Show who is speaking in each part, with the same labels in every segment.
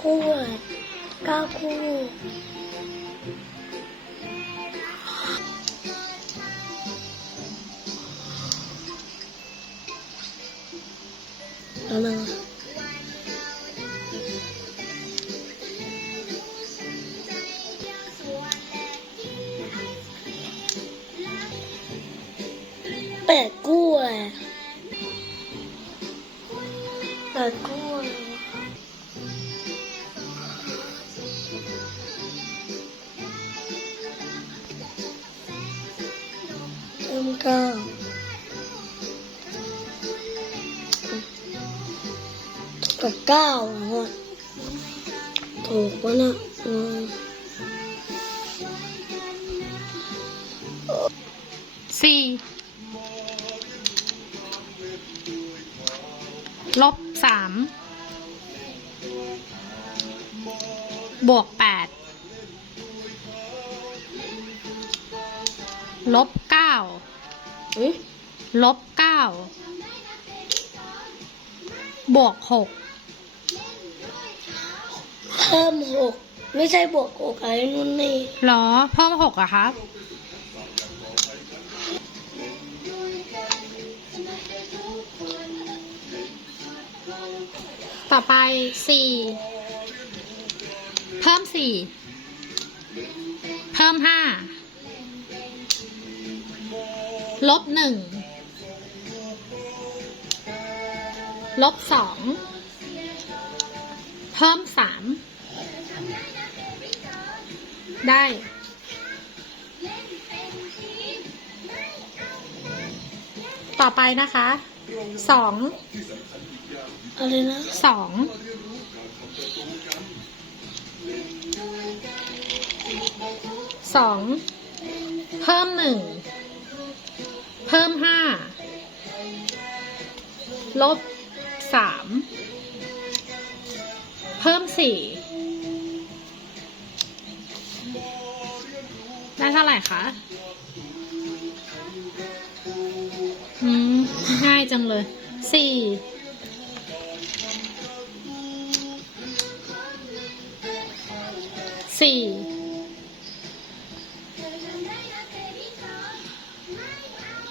Speaker 1: ครูแล้ว ก้ากับเก้าเหรอถูกปะเนี่ยอืม
Speaker 2: สี่ลบสามบวกแปดลบ ลบเก้าบวกหก
Speaker 1: เพิ่มหกไม่ใช่บวกหกอะไรนู่นนี่
Speaker 2: เหรอเพิ่มหกอะครับ ต่อไปสี่เพิ่มสี่เพิ่มห้า ลบหนึ่งลบสองเพิ่มสามได้ต่อไปนะคะสอง
Speaker 1: อะไรนะ
Speaker 2: สองสองเพิ่มหนึ่ง เพิ่มห้าลบสามเพิ่มสี่ได้เท่าไหร่คะอืมง่ายจังเลยสี่สี่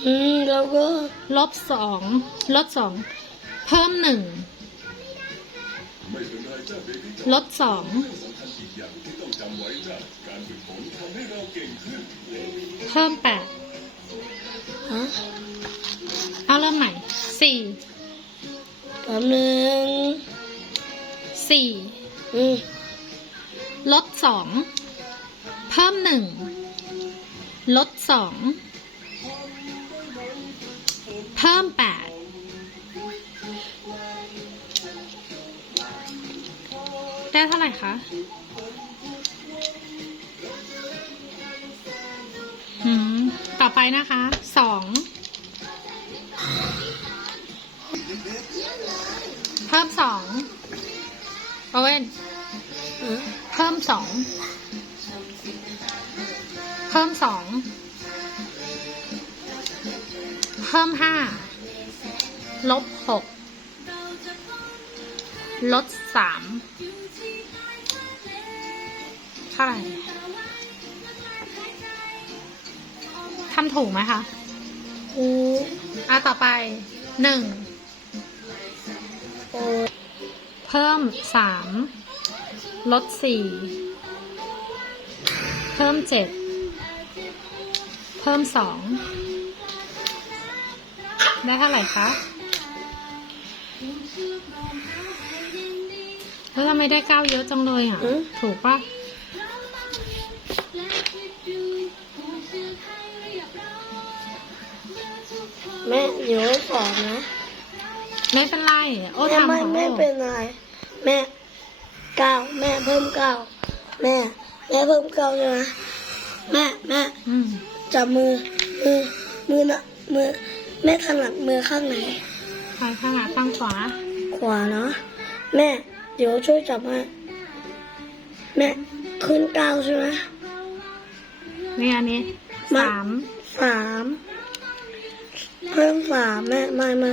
Speaker 1: อืมแล้วก็
Speaker 2: ลบสองลดสองเพิ่มหนึ่งลดสองเพิ่มแปด
Speaker 1: ฮะ
Speaker 2: เอาเริ่มใหม่สี่
Speaker 1: แป๊บหนึ่ง
Speaker 2: สี่
Speaker 1: อืม
Speaker 2: ลดสองเพิ่มหนึ่งลดสอง เพิ่มแปดได้เท่าไหร่คะต่อไปนะคะสองเพิ่มสองโอเว่นเพิ่มสอง เพิ่มสอง เพิ่มห้าลบหกลดสามเท่าไหร่ทำถูกไหมคะ
Speaker 1: ครู
Speaker 2: อะต่อไปหนึ่ง
Speaker 1: โอ
Speaker 2: เพิ่มสามลดสี่เพิ่มเจ็ดเพิ่มสอง ได้เท่าไหร่คะแล้วทำไมได้เก้าเยอะจังเลยอะ ถูกปะ
Speaker 1: แม่เดี๋ยวสอนนะ
Speaker 2: ไม่เป็นไร โอ้
Speaker 1: แม่
Speaker 2: ทำ
Speaker 1: ไม่
Speaker 2: ของ
Speaker 1: ไม่
Speaker 2: โอ้
Speaker 1: เป็นไร แม่เก้าแม่เพิ่มเก้าแม่แม่เพิ่มเก้าใช่ไหมแม่แม่
Speaker 2: อืม
Speaker 1: จับมือมือมือนะมือ แม่ถนัดมือข้างไหน
Speaker 2: ไปข้างหน้าข้างขวา
Speaker 1: ขวาเนาะแม่ เดี๋ยวช่วยจับให้แม่ขึ้นเก้าใช่ไหม
Speaker 2: นี่อันนี้
Speaker 1: มา
Speaker 2: สาม
Speaker 1: สามเพิ่มสามแม่ไม่ไม่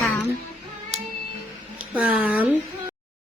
Speaker 2: สาม
Speaker 1: สาม